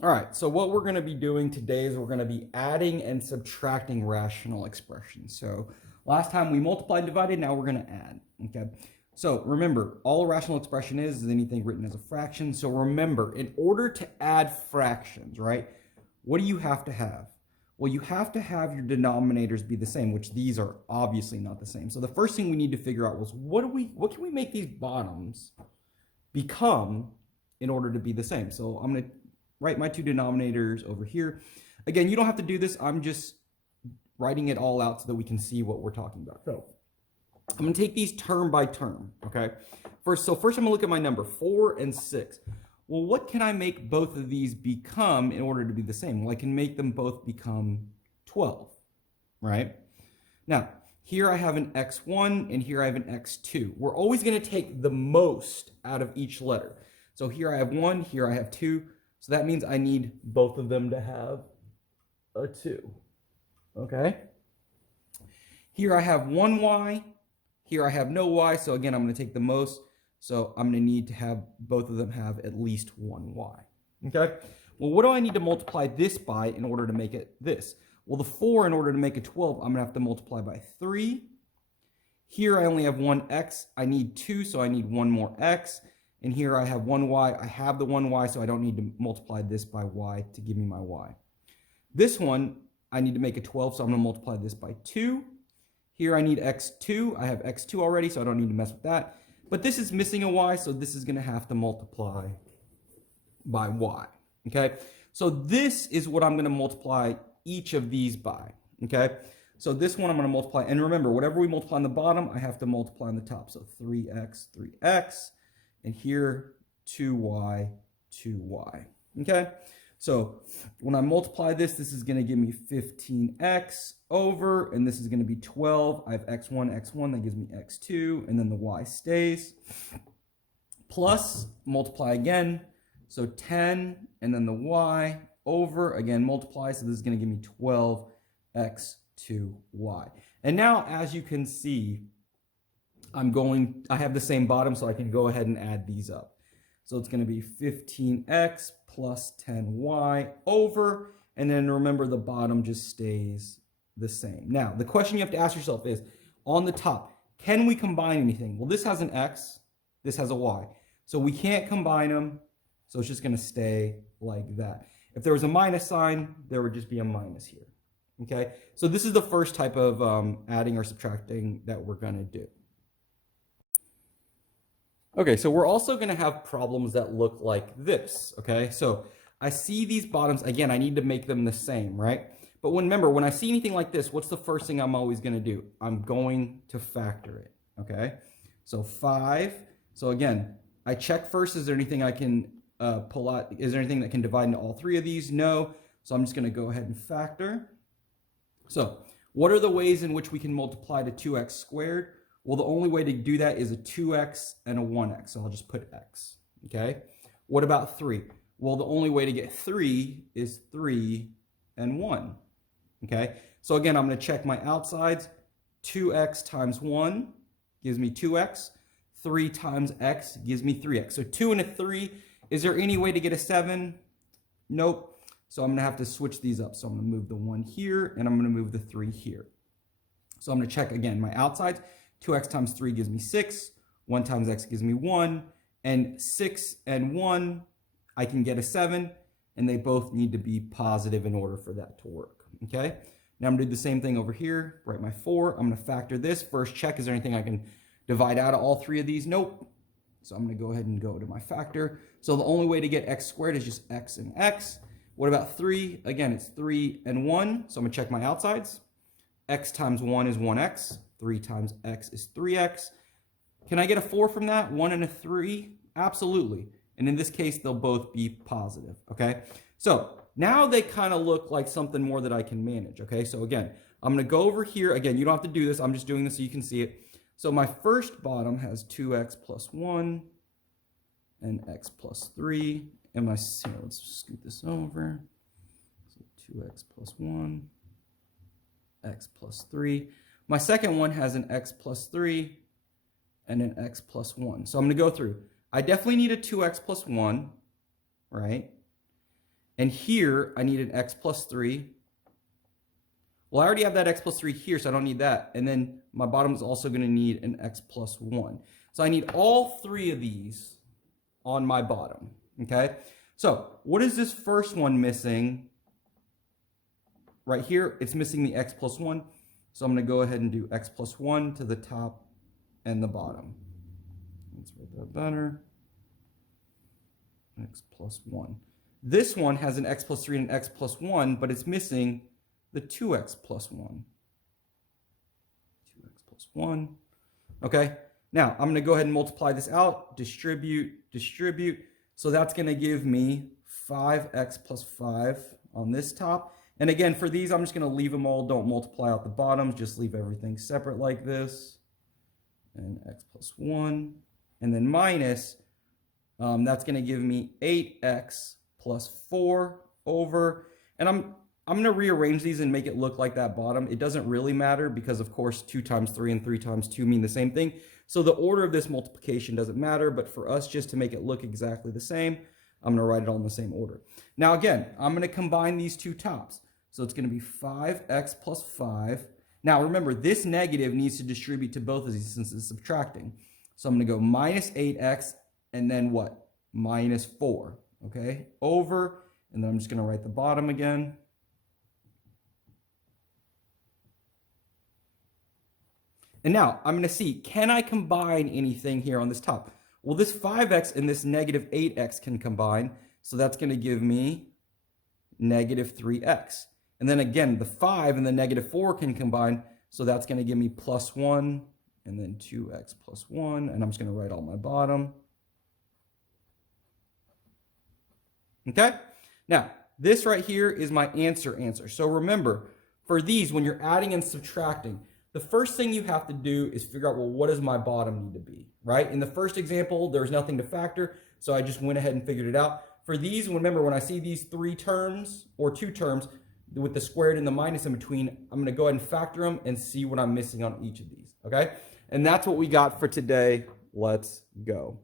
All right, so what we're going to be doing today is we're going to be adding and subtracting rational expressions. So last time we multiplied and divided, now we're going to add, okay? So remember, all a rational expression is anything written as a fraction. So remember, in order to add fractions, right, what do you have to have? Well, you have to have your denominators be the same, which these are obviously not the same. So the first thing we need to figure out was what can we make these bottoms become in order to be the same? So I'm going to write my two denominators over here. Again, you don't have to do this. I'm just writing it all out so that we can see what we're talking about. So I'm going to take these term by term, okay? First I'm going to look at my number, 4 and 6. Well, what can I make both of these become in order to be the same? Well, I can make them both become 12, right? Now, here I have an x1 and here I have an x2. We're always going to take the most out of each letter. So here I have 1, here I have 2. So that means I need both of them to have a 2, okay? Here I have 1y, here I have no y, so again, I'm going to take the most, so I'm going to need to have both of them have at least 1y, okay? Well, what do I need to multiply this by in order to make it this? Well, the 4, in order to make it 12, I'm going to have to multiply by 3. Here I only have 1x, I need 2, so I need 1 more x. And here I have 1y. I have the 1y, so I don't need to multiply this by y to give me my y. This one, I need to make it 12, so I'm going to multiply this by 2. Here I need x2. I have x2 already, so I don't need to mess with that. But this is missing a y, so this is going to have to multiply by y. Okay? So this is what I'm going to multiply each of these by. Okay? So this one I'm going to multiply. And remember, whatever we multiply on the bottom, I have to multiply on the top. So 3x, 3x. And here, 2y, 2y, okay? So when I multiply this, this is going to give me 15x over, and this is going to be 12. I have x1, that gives me x2, and then the y stays. Plus, multiply again, so 10, and then the y over, again, multiply, so this is going to give me 12x, 2y. And now, as you can see, I have the same bottom, so I can go ahead and add these up. So it's going to be 15x plus 10y over, and then remember the bottom just stays the same. Now, the question you have to ask yourself is, on the top, can we combine anything? Well, this has an x, this has a y. So we can't combine them, so it's just going to stay like that. If there was a minus sign, there would just be a minus here. Okay, so this is the first type of adding or subtracting that we're going to do. Okay, so we're also going to have problems that look like this, okay? So I see these bottoms, again, I need to make them the same, right? But remember, when I see anything like this, what's the first thing I'm always going to do? I'm going to factor it, okay? So 5, so again, I check first, is there anything I can pull out? Is there anything that can divide into all three of these? No, so I'm just going to go ahead and factor. So what are the ways in which we can multiply to 2x squared? Well, the only way to do that is a 2x and a 1x. So I'll just put x, okay? What about 3? Well, the only way to get 3 is 3 and 1, okay? So again, I'm going to check my outsides. 2x times 1 gives me 2x. 3 times x gives me 3x. So 2 and a 3. Is there any way to get a 7? Nope. So I'm going to have to switch these up. So I'm going to move the 1 here, and I'm going to move the 3 here. So I'm going to check again my outsides. 2x times 3 gives me 6, 1 times x gives me 1, and 6 and 1, I can get a 7, and they both need to be positive in order for that to work, okay? Now I'm going to do the same thing over here, write my 4, I'm going to factor this, first check, is there anything I can divide out of all three of these? Nope. So I'm going to go ahead and go to my factor. So the only way to get x squared is just x and x. What about 3? Again, it's 3 and 1, so I'm going to check my outsides. X times 1 is 1x. 3 times x is 3x. Can I get a 4 from that? 1 and a 3? Absolutely. And in this case, they'll both be positive, okay? So now they kind of look like something more that I can manage, okay? So again, I'm going to go over here. Again, you don't have to do this. I'm just doing this so you can see it. So my first bottom has 2x plus 1 and x plus 3. And my, let's scoot this over. So 2x plus 1, x plus 3. My second one has an x plus 3 and an x plus 1. So I'm going to go through. I definitely need a 2x plus 1, right? And here, I need an x plus 3. Well, I already have that x plus 3 here, so I don't need that. And then my bottom is also going to need an x plus 1. So I need all 3 of these on my bottom, okay? So what is this first one missing? Right here, it's missing the x plus 1. So I'm going to go ahead and do x plus 1 to the top and the bottom. Let's write that better. X plus 1. This one has an x plus 3 and an x plus 1, but it's missing the 2x plus 1. 2x plus 1. Okay, now I'm going to go ahead and multiply this out. Distribute, distribute. So that's going to give me 5x plus 5 on this top. And again, for these, I'm just going to leave them all. Don't multiply out the bottoms. Just leave everything separate like this. And x plus 1. And then minus, that's going to give me 8x plus 4 over. And I'm going to rearrange these and make it look like that bottom. It doesn't really matter because, of course, 2 times 3 and 3 times 2 mean the same thing. So the order of this multiplication doesn't matter. But for us, just to make it look exactly the same, I'm going to write it all in the same order. Now, again, I'm going to combine these two tops. So it's going to be 5x plus 5. Now, remember, this negative needs to distribute to both of these since it's subtracting. So I'm going to go minus 8x and then what? Minus 4. Okay? Over. And then I'm just going to write the bottom again. And now I'm going to see, can I combine anything here on this top? Well, this 5x and this negative 8x can combine. So that's going to give me negative 3x. And then again, the 5 and the negative 4 can combine. So that's going to give me plus 1 and then 2x plus 1. And I'm just going to write all my bottom. Okay? Now, this right here is my answer. So remember, for these, when you're adding and subtracting, the first thing you have to do is figure out, well, what does my bottom need to be, right? In the first example, there's nothing to factor, so I just went ahead and figured it out. For these, remember, when I see these 3 terms or 2 terms with the squared and the minus in between, I'm going to go ahead and factor them and see what I'm missing on each of these, okay? And that's what we got for today. Let's go.